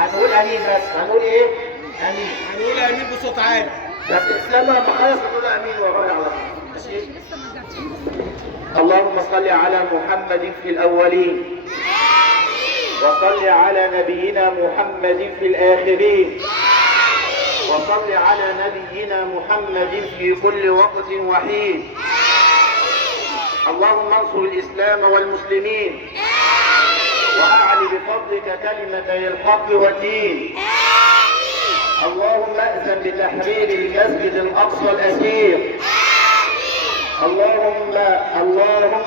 هنقول امين بس. هنقول ايه؟ امين. هنقول امين بصوت عالي. بس الاسلام لما خلص هنقول امين ورايا على طول. ماشي؟ اللهم صل على محمد في الاولين وصل على نبينا محمد في الاخرين وصل على نبينا محمد في كل وقت وحين. اللهم انصر الاسلام والمسلمين واعل بفضلك كلمتي الحق والدين. اللهم اذن بتحرير المسجد الاقصى الاسير. اللهم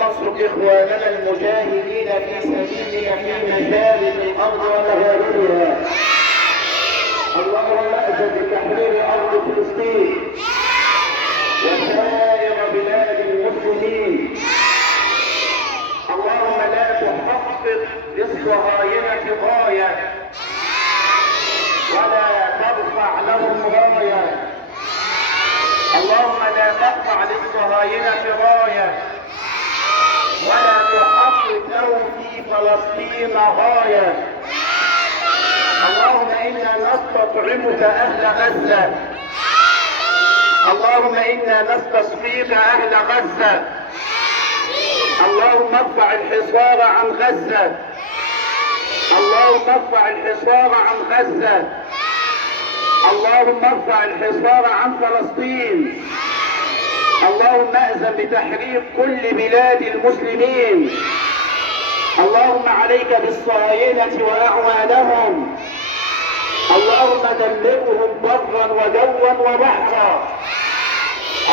انصر اخواننا المجاهدين في سبيلك في مشارق الارض ومغاربها. اللهم اذن بتحرير ارض فلسطين وسائر بلاد المسلمين. اللهم لا تحقق للصهاينة غاية ولا ترفع لهم راية. اللهم لا ترفع للصهاينة راية ولا تحقق لهم في فلسطين غاية. اللهم إنا نستطعمك أهل غزة. اللهم إنا نستصفيك أهل غزة. اللهم ارفع الحصار عن غزة. اللهم ارفع الحصار عن غزة. اللهم ارفع الحصار عن فلسطين. اللهم اذن بتحرير كل بلاد المسلمين. اللهم عليك بالصهاينة واعوانهم. اللهم دمرهم برا وجوا وبحرا.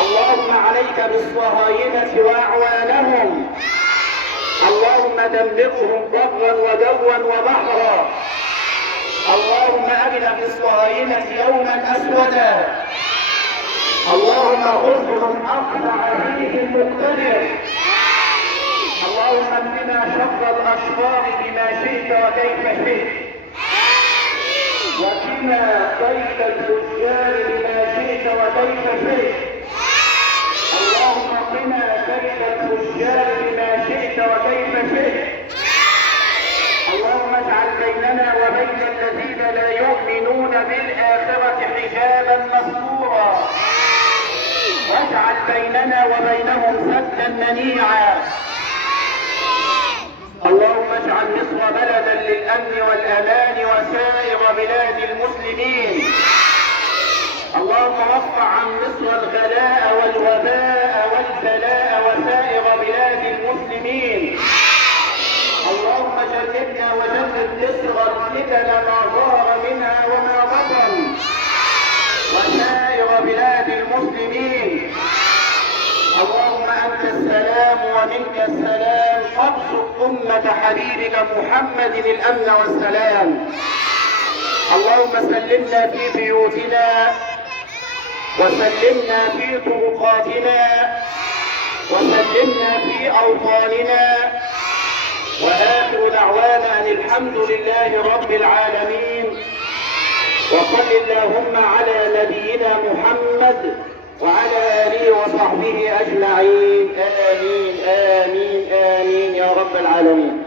اللهم عليك بالصهاينة واعوانهم. اللهم دمرهم برا وجوا وبحرا. اللهم أرنا في الصهاينة يوما أسودا. اللهم خذهم أخذ عزيز مقتدر. اللهم اكفنا شر الأشرار بما شئت وكيف شئت. وقنا كيد الفجار بما شئت وكيف شئت. اللهم قنا كيد الفجار بما شئت وكيف شئت. اللهم اجعل بيننا وبين الذين لا يؤمنون بالآخرة حجابا مستورا. واجعل بيننا وبينهم سدا منيعا. اللهم اجعل مصر بلدا للأمن والأمان وسائر بلاد المسلمين. اللهم رفع عن مصر الغلاء والوباء والبلاء وسائر بلاد المسلمين. اللهم جنبنا وجنب مصر الفتن ما ظهر منها وما بطن وسائر بلاد المسلمين. اللهم انت السلام ومنك السلام. ارزق امة حبيبك محمد الامن والسلام. اللهم سلمنا في بيوتنا وسلمنا في طرقاتنا وسلمنا في اوطاننا. وآخر دعوانا أن الحمد لله رب العالمين. وصل اللهم على نبينا محمد وعلى آله وصحبه أجمعين. آمين آمين آمين يا رب العالمين.